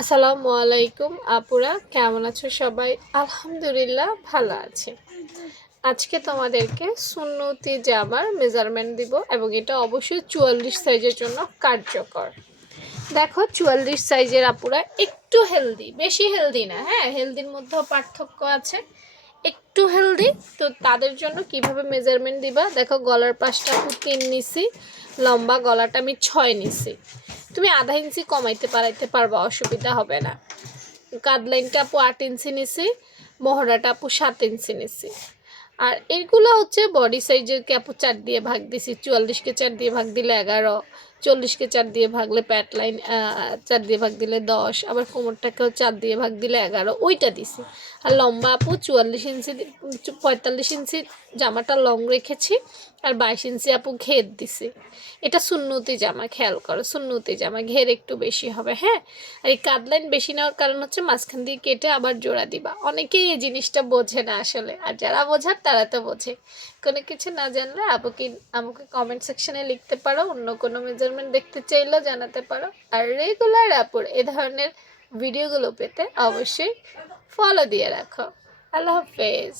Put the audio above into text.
আসসালামু আলাইকুম আপুরা, কেমন আছো সবাই? আলহামদুলিল্লাহ ভালো আছি। আজকে তোমাদেরকে সুন্নতি জামার মেজারমেন্ট দিব এবং এটা অবশ্যই 44 সাইজের জন্য কার্যকর। দেখো 44 সাইজের আপুরা একটু হেলদি, বেশি হেলদি না, হ্যাঁ হেলদির মধ্যেও পার্থক্য আছে, একটু হেলদি। তো তাদের জন্য কিভাবে মেজারমেন্ট দিবা, দেখো গলার পাশটা আপু 3 নিছি, লম্বা গলাটা আমি 6 নিছি। তুমি আধা ইঞ্চি কমাইতে পারাইতে পারবা, অসুবিধা হবে না। কাঁধলাইনটা আপু 8 ইঞ্চি নিছি, মহড়াটা আপু 7 ইঞ্চি নিছি। আর এইগুলো হচ্ছে বডি সাইজেরকে আপু 4 দিয়ে ভাগ দিছি। 44কে 4 দিয়ে ভাগ দিলে 11, 40কে 4 দিয়ে ভাগলে প্যাট লাইন 4 দিয়ে ভাগ দিলে 10, আবার কোমরটাকেও 4 দিয়ে ভাগ দিলে 11, ওইটা দিছি। আর লম্বা আপু 44 ইঞ্চি 45 ইঞ্চি জামাটা লং রেখেছি, আর 22 ইঞ্চি আপু ঘের দিছি। এটা সুন্নতি জামা, খেয়াল করো, সুন্নতি জামা ঘের একটু বেশি হবে, হ্যাঁ। আর এই কাঁধলাইন বেশি নেওয়ার কারণ হচ্ছে মাঝখান দিয়ে কেটে আবার জোড়া দিবা। অনেকেই এই জিনিসটা বোঝে না আসলে, আর যারা বোঝার তারা তো বোঝে। কোনো কিছু না জানলে আমাকে কমেন্ট সেকশনে লিখতে পারো, অন্য কোনো মেজারমেন্ট দেখতে চাইলেও জানাতে পারো। আর রেগুলার আপুর এ ধরনের ভিডিওগুলো পেতে অবশ্যই ফলো দিয়ে রাখো। আল্লাহ হাফেজ।